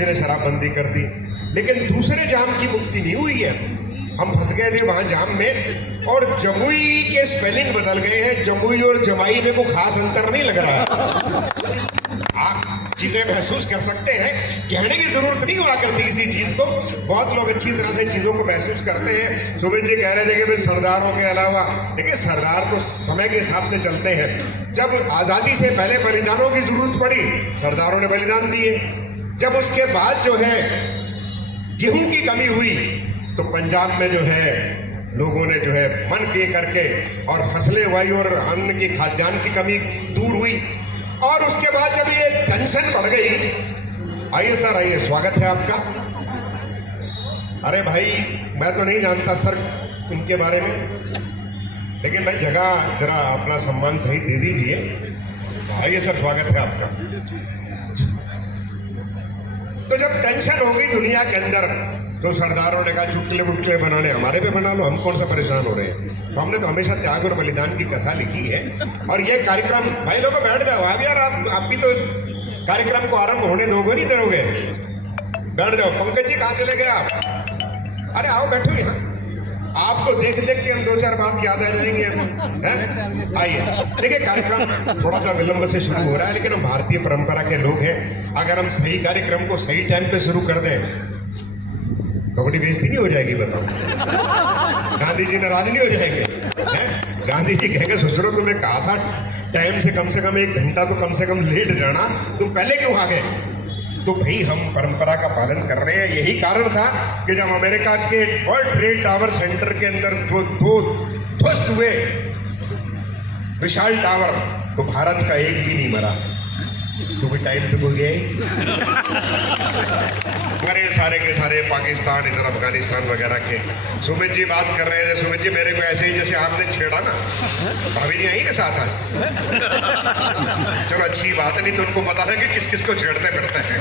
किसी ने शराबबंदी कर दी, लेकिन दूसरे जाम की मुक्ति नहीं हुई है। हम फंस गए थे वहां जाम में, और जमुई के स्पेलिंग बदल गए हैं। जमुई और जमाई में कोई खास अंतर नहीं लग रहा है। आप चीजें महसूस कर सकते हैं, कहने की जरूरत नहीं हुआ करती किसी चीज को। बहुत लोग अच्छी तरह से चीजों को महसूस करते हैं। सुमित जी कह रहे थे कि भाई सरदारों के अलावा, देखिए सरदार तो समय के हिसाब से चलते हैं। जब आजादी से पहले बलिदानों की जरूरत पड़ी, सरदारों ने बलिदान दिए। जब उसके बाद जो है गेहूं की कमी हुई, तो पंजाब में जो है लोगों ने जो है मन किए करके और फसलें उगाई और अन्न की खाद्यान्न की कमी दूर हुई। और उसके बाद जब ये टेंशन बढ़ गई, आइए सर आइए, स्वागत है आपका। अरे भाई मैं तो नहीं जानता सर इनके बारे में, लेकिन भाई जगह जरा अपना सम्मान सही दे दीजिए। आइए सर, स्वागत है आपका। तो जब टेंशन हो गई दुनिया के अंदर, तो सरदारों ने कहा चुटकुले बुटकुले बनाने हमारे पे बना लो, हम कौन सा परेशान हो रहे हैं। तो हमने तो हमेशा त्याग और बलिदान की कथा लिखी है। और ये कार्यक्रम, भाई लोगों बैठ जाओ अब यार, आपकी तो कार्यक्रम को आरंभ होने दोगे नहीं दोगे, बैठ जाओ। पंकज जी कहाँ चले गए आप? अरे आओ बैठो यहाँ, आपको देख देख के हम दो चार बात याद आ जाएंगे हैं। आइए देखिए, कार्यक्रम थोड़ा सा विलंब से शुरू हो रहा है, लेकिन हम भारतीय परंपरा के लोग हैं। अगर हम सही कार्यक्रम को सही टाइम पे शुरू कर दें तो बड़ी बेइज्जती नहीं हो जाएगी, बताओ। गांधी जी नाराज नहीं हो जाएंगे हैं? गांधी जी कहेंगे ससुरो तुम्हें कहा था टाइम से कम 1 घंटा तो कम से कम लेट जाना, तुम पहले क्यों आ गए? तो भाई हम परंपरा का पालन कर रहे हैं। यही कारण था कि जब अमेरिका के वर्ल्ड ट्रेड टावर सेंटर के अंदर दो ध्वस्त हुए विशाल टावर, तो भारत का एक भी नहीं मरा। तो भी टाइम पे हो गया मरे सारे के सारे पाकिस्तान, इधर अफगानिस्तान वगैरह के। सुमित जी बात कर रहे थे, सुमित जी मेरे को ऐसे ही जैसे आपने छेड़ा ना, भाभी जी आई के साथ आज। चलो अच्छी बात नहीं, तो उनको पता था कि किस किस को छेड़ते फिरते हैं।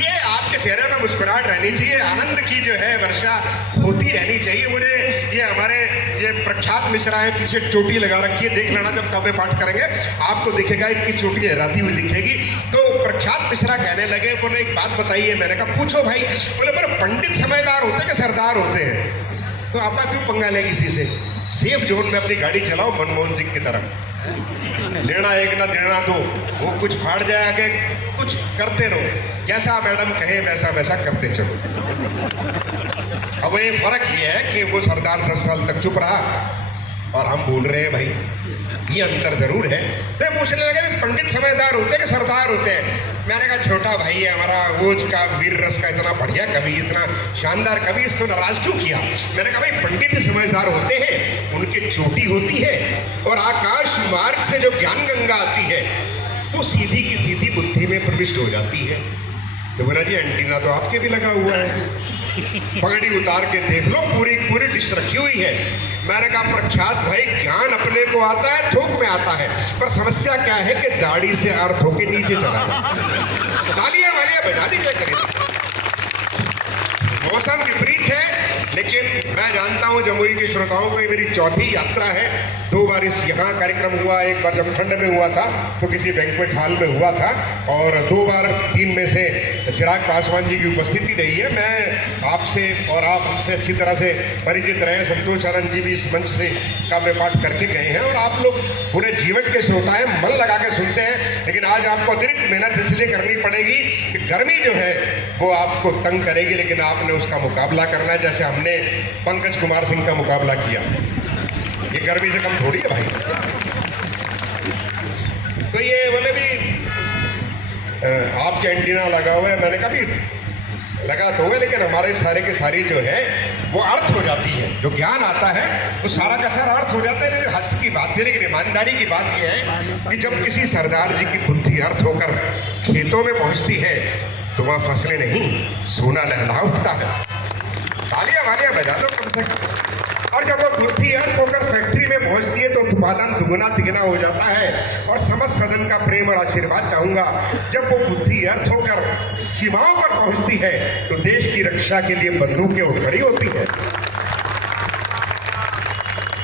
ये आपके चेहरे में मुस्कुराहट रहनी चाहिए, आनंद की जो है वर्षा होती रहनी चाहिए। मुझे ये हमारे ये प्रख्यात मिश्रा है, पीछे चोटी लगा रखी है, देख लेना जब काव्य पाठ करेंगे आपको दिखेगा इनकी चोटी लहराती हुई दिखेगी। तो प्रख्यात मिश्रा कहने लगे, बोले एक बात बताइए। मैंने कहा पूछो भाई। बोले पंडित समझदार होते कि सरदार होते हैं? तो आपका क्यों पंगा ले किसी से? सेफ जोन में अपनी गाड़ी चलाओ मनमोहन सिंह की तरफ, लेना एक ना देना दो, वो कुछ फाड़ जाए आगे, कुछ करते रहो, जैसा मैडम कहे वैसा वैसा करते चलो। अब ये फर्क ये है कि वो सरदार 10 साल तक चुप रहा और हम बोल रहे हैं भाई, ये अंतर जरूर है। तो पूछने लगे पंडित समझदार होते हैं कि सरदार होते हैं? मैंने कहा छोटा भाई है हमारा, ओज का वीर रस का इतना बढ़िया कवि, इतना शानदार कवि, इसको नाराज क्यों किया? मैंने कहा भाई पंडित समझदार होते हैं, उनकी चोटी होती है और आकाश मार्ग से जो ज्ञान गंगा आती है वो सीधी की सीधी बुद्धि में प्रविष्ट हो जाती है। तो बोला जी एंटीना तो आपके भी लगा हुआ है, पगड़ी उतार के देख लो, पूरी पूरी डिश रखी हुई है। मैंने कहा प्रख्यात भाई, ज्ञान अपने को आता है, थोक में आता है, पर समस्या क्या है कि दाढ़ी से अर्थ होके नीचे चला जाए। तालियां वालियां बजा दीजिए करें। मौसम विपरीत है, लेकिन मैं जानता हूं जमुई के श्रोताओं को ये मेरी चौथी यात्रा है। 2 बार इस यहाँ कार्यक्रम हुआ, एक बार जब ठंड में हुआ था तो किसी बैंक्वेट हॉल में हुआ था, और 2 बार 3 में से चिराग पासवान जी की उपस्थिति रही है। मैं आपसे और आप हमसे अच्छी तरह से परिचित रहे, संतोष आनंद जी भी इस मंच से काव्य पाठ करके गए हैं, और आप लोग पूरे जीवन के श्रोता हैं, मन लगा के सुनते हैं। लेकिन आज आपको अतिरिक्त मेहनत इसलिए करनी पड़ेगी कि गर्मी जो है वो आपको तंग करेगी, लेकिन आपने उसका मुकाबला करना है, जैसे हमने पंकज कुमार सिंह का मुकाबला किया। ये गर्मी से कम थोड़ी है भाई। तो ये बोले भी आपके एंटीना लगा हुआ है। मैंने कहा भी लगा तो हुआ, लेकिन हमारे सारे के सारी जो है वो अर्थ हो जाती है, जो ज्ञान आता है वो सारा का सारा अर्थ हो जाता है। हंस की बात है, लेकिन ईमानदारी की बात यह है कि जब किसी सरदार जी की बुद्धि अर्थ होकर खेतों में पहुंचती है तो वह फसलें नहीं सोना लहला उठता है। तालियां वालियां बजा लो कम से कम। और जब वो बुद्धि अर्थ होकर फैक्ट्री में पहुंचती है तो उत्पादन दुगुना तिगुना हो जाता है। और समस्त सदन का प्रेम और आशीर्वाद चाहूंगा, जब वो बुद्धि अर्थ होकर सीमाओं पर पहुंचती है तो देश की रक्षा के लिए बंदूकें उठ खड़ी होती है।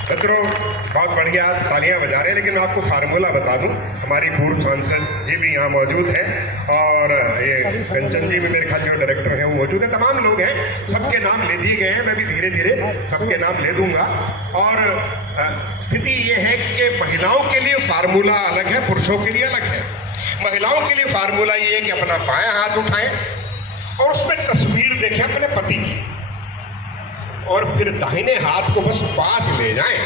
मित्रों बहुत बढ़िया तालियां बजा रहे हैं, लेकिन मैं आपको फार्मूला बता दूं। हमारी पूर्व सांसद जी भी यहाँ मौजूद हैं और ये कंचन जी भी मेरे ख्याल जो डायरेक्टर हैं वो मौजूद है, तमाम लोग हैं, सबके नाम ले दिए गए हैं। मैं भी धीरे धीरे सबके नाम ले दूंगा। और स्थिति ये है कि महिलाओं के लिए फार्मूला अलग है, पुरुषों के लिए अलग है। महिलाओं के लिए फार्मूला ये है कि अपना बायां हाथ उठाएं और उसमें तस्वीर देखें अपने पति की, और फिर दाहिने हाथ को बस पास ले जाएं,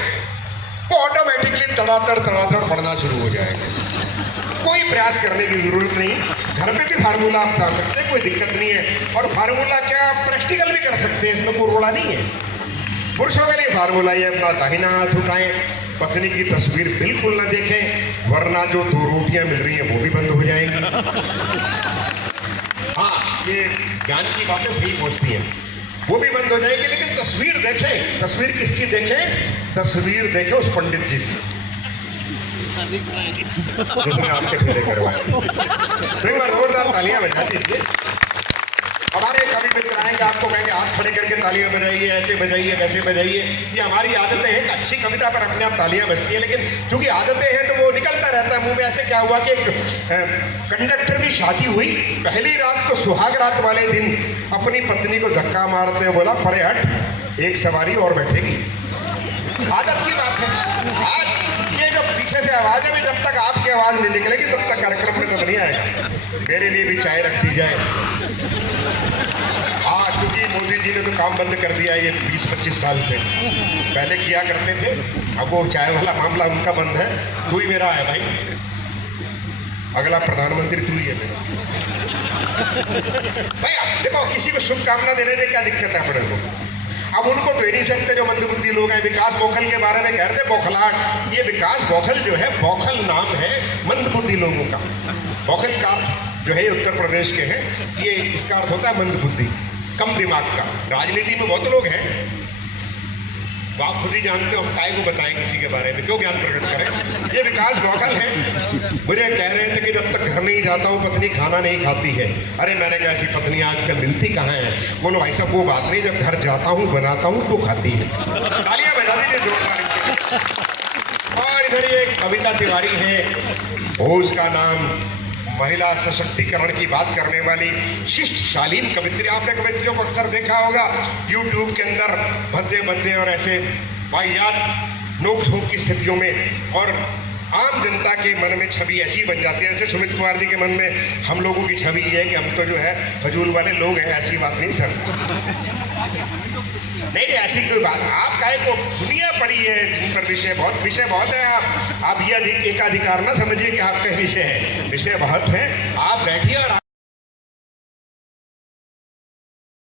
वो ऑटोमेटिकली तड़ातड़ पड़ना शुरू हो जाएगा। कोई प्रयास करने की जरूरत नहीं, घर पे भी फार्मूला आप बता सकते हैं, कोई दिक्कत नहीं है। और फार्मूला क्या प्रैक्टिकल भी कर सकते हैं, इसमें कोई रोड़ा नहीं है। पुरुषों के लिए फार्मूला ये अपना दाहिना हाथ उठाएं, पत्नी की तस्वीर बिल्कुल न देखें, वरना जो 2 रोटियां मिल रही हैं वो भी बंद हो जाएंगी। हाँ, ये ज्ञान की बातें सही पहुंचती हैं, वो भी बंद हो जाएगी। लेकिन तस्वीर देखें। तस्वीर किसकी देखें? तस्वीर देखें उस पंडित जी की जिसने आपके फेरे करवाए। एक बार जोरदार तालियां बजा दीजिए। हमारे कवि मित्र आएंगे, आपको कहेंगे हाथ खड़े करके तालियां बजाइए, ऐसे बजाइए, वैसे बजाइए। ये हमारी आदतें हैं। अच्छी कविता पर अपने आप तालियां बजती हैं, लेकिन क्योंकि आदतें हैं तो वो निकलता रहता है मुंह में। ऐसे क्या हुआ कि एक कंडक्टर की शादी हुई, पहली रात को सुहाग रात वाले दिन अपनी पत्नी को धक्का मारते हुए बोला, परे हट, एक सवारी और बैठेगी। आदत की बात है। आज ये जो पीछे से आवाज है, जब तक आपकी आवाज नहीं निकलेगी तब तक कार्यक्रम में तो नहीं आएगा। मेरे लिए भी चाय रख दी जाए। हाँ, क्योंकि मोदी जी ने तो काम बंद कर दिया ये 20-25 साल से। पहले किया करते थे, अब वो चाय वाला मामला उनका बंद है। तू ही मेरा है भाई, अगला प्रधानमंत्री तू ही है मेरा। भाई देखो, किसी को शुभकामना देने में क्या दिक्कत है अपने को? अब उनको तो नहीं सकते जो मंदबुद्धि लोग हैं। विकास बौखल के बारे में कह रहे थे बौखलाहट। ये विकास बौखल जो है, बौखल नाम है मंदबुद्धि लोगों का। बौखल का जो है उत्तर प्रदेश के हैं, ये इसका अर्थ होता है मंदबुद्धि, कम दिमाग का। राजनीति में बहुत लोग हैं, आप खुद ही जानते हो, हम काय को बताएं किसी के बारे में, क्यों ज्ञान प्रकट करें। ये विकास बौखल है। मुझे कह रहे थे कि जब तक घर नहीं जाता हूँ पत्नी खाना नहीं खाती है। अरे मैंने कहा ऐसी पत्नी आजकल मिलती कहाँ है? बोलो भाई साहब वो बात नहीं, जब घर जाता हूँ बनाता हूँ तो खाती है। तालियां बजा दीजिए जोरदार। और इधर ये कविता तिवारी है, उसका नाम महिला सशक्तिकरण की बात करने वाली शिष्ट शालीन कवित्री। आपने कवित्रियों को अक्सर देखा होगा यूट्यूब के अंदर भद्दे भद्दे और ऐसे वाहियात नोक झोंक की स्थितियों में, और आम जनता के मन में छवि ऐसी बन जाती है। जैसे सुमित कुमार जी के मन में हम लोगों की छवि ये है कि हम तो जो है फजूल वाले लोग हैं। ऐसी बात नहीं सर, नहीं ऐसी कोई बात। आप काहे को दुनिया पड़ी है जिन पर विषय बहुत है। आप ये एकाधिकार ना समझिए कि आपका विषय है, विषय बहुत है। आप बैठिए और